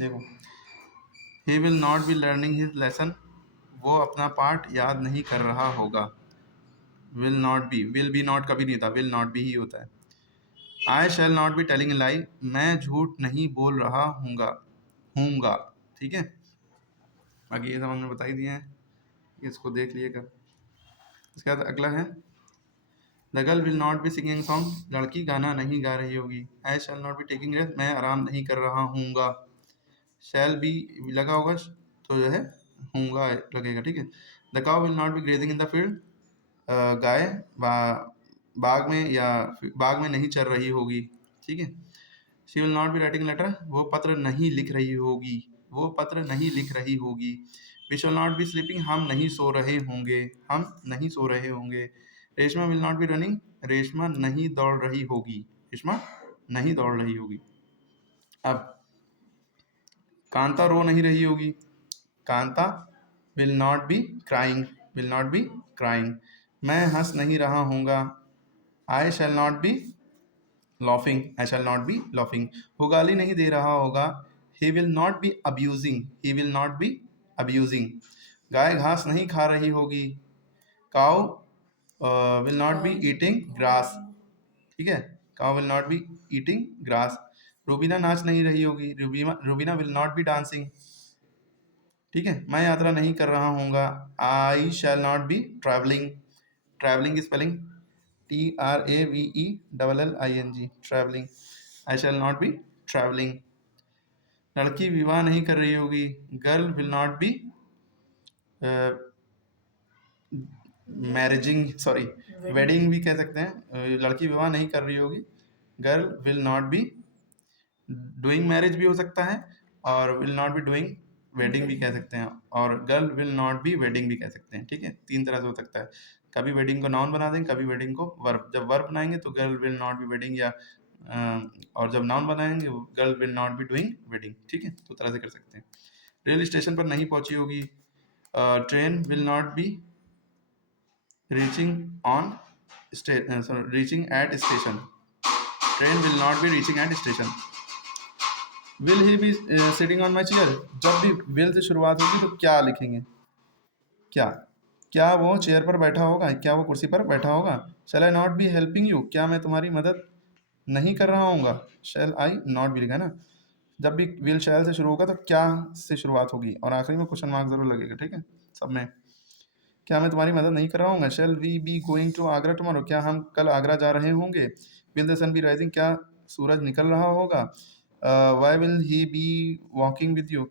देखो, he will not be learning his lesson, वो अपना पाठ याद नहीं कर रहा होगा। Will not be, will be not कभी नहीं था, विल नॉट बी ही होता है। I shall not be telling lie, मैं झूठ नहीं बोल रहा हूँगा। ठीक है, बाकी ये सब हमने बता ही दिए हैं, इसको देख लिएगा। इसके बाद अगला है the girl will not be singing song, लड़की गाना नहीं गा रही होगी। I shall not be taking rest, मैं आराम नहीं कर रहा हूँगा। शैल बी लगा होगा तो जो है हूँगा लगेगा। ठीक है, the cow will not be grazing in the field, गाय बाग में या बाग में नहीं चल रही होगी। ठीक है, she will not be writing letter, वो पत्र नहीं लिख रही होगी, वो पत्र नहीं लिख रही होगी। We shall not be sleeping, हम नहीं सो रहे होंगे, हम नहीं सो रहे होंगे। Reshma will not B running, Reshma नहीं दौड़ रही होगी, रेशमा नहीं दौड़ रही होगी। अब कांता रो नहीं रही होगी, Kanta will not be crying, will not be crying. मैं हंस नहीं रहा हूँगा, I shall not be laughing, I shall not be laughing. वो गाली नहीं दे रहा होगा, he will not be abusing, he will not be abusing. गाय घास नहीं खा रही होगी, cow will not be eating grass. ठीक है, cow will not be eating grass. Rubina नाच नहीं रही होगी, Rubina will not be dancing. ठीक है, मैं यात्रा नहीं कर रहा हूँगा, I shall not be travelling, travelling की spelling TRAVELLING, travelling. I shall not be travelling. लड़की विवाह नहीं कर रही होगी, girl will not be marriaging, sorry wedding भी कह सकते हैं, लड़की विवाह नहीं कर रही होगी, girl will not be doing marriage भी हो सकता है, और will not be doing wedding भी कह सकते हैं, और girl will not B wedding भी कह सकते हैं। ठीक है, तीन तरह से हो सकता है, कभी वेडिंग को नाउन बना देंगे, कभी वेडिंग को वर्ब। जब वर्ब बनाएंगे तो girl will not B wedding, या और जब नाउन बनाएंगे girl will not be doing wedding. ठीक है, दो तरह से कर सकते हैं। रेल स्टेशन पर नहीं पहुंची होगी, train will not be reaching on reaching at station, train will not be reaching at station. Will he be sitting on my chair, जब भी विल से शुरुआत होगी तो क्या लिखेंगे, क्या, क्या वो चेयर पर बैठा होगा, क्या वो कुर्सी पर बैठा होगा। शैल आई नॉट बी हेल्पिंग यू, क्या मैं तुम्हारी मदद नहीं कर रहा हूँगा, शैल आई नॉट बी लिखा है ना। जब भी विल शैल से शुरू होगा तो क्या से शुरुआत होगी, और आखिरी में क्वेश्चन मार्क जरूर लगेगा। ठीक है, सब में। क्या मैं तुम्हारी मदद नहीं कर रहा हूँ, shall we be going to Agra tomorrow, क्या हम कल आगरा जा रहे होंगे। Will the sun be rising, क्या सूरज निकल रहा होगा। Why will he be walking with you,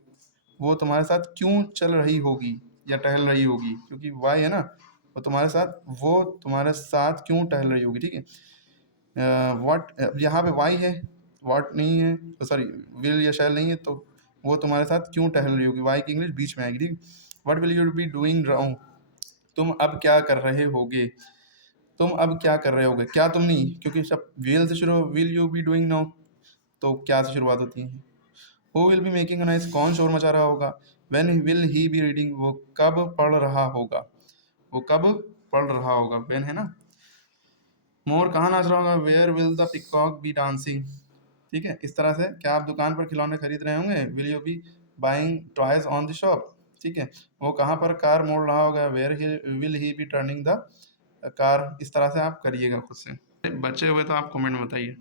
वो तुम्हारे साथ क्यों चल रही होगी या टहल रही होगी, क्योंकि वाई है ना, वो तुम्हारे साथ, वो तुम्हारे साथ क्यों टहल रही होगी। ठीक है, व्हाट, यहाँ पे वाई है, व्हाट नहीं है, तो सॉरी विल या शैल नहीं है, तो वो तुम्हारे साथ क्यों टहल रही होगी, वाई की इंग्लिश बीच में आएगी। ठीक, what will you be doing wrong, तुम अब क्या कर रहे होगे, तुम अब क्या कर रहे होगे, क्या तुम नहीं, क्योंकि सब विल से शुरू, will you be doing now, तो क्या से शुरुआत होती है। Who will be making a noise, कौन शोर मचा रहा होगा। When will he be reading, वो कब पढ़ रहा होगा, वो कब पढ़ रहा होगा, व्हेन है ना। मोर कहाँ नाच रहा होगा, where will the peacock be dancing. ठीक है, इस तरह से। क्या आप दुकान पर खिलौने खरीद रहे होंगे, will you be buying toys on the shop. ठीक है, वो कहाँ पर कार मोड़ रहा होगा, where will he be turning the car. इस तरह से आप करिएगा खुद से। बचे हुए तो आप कमेंट में बताइए।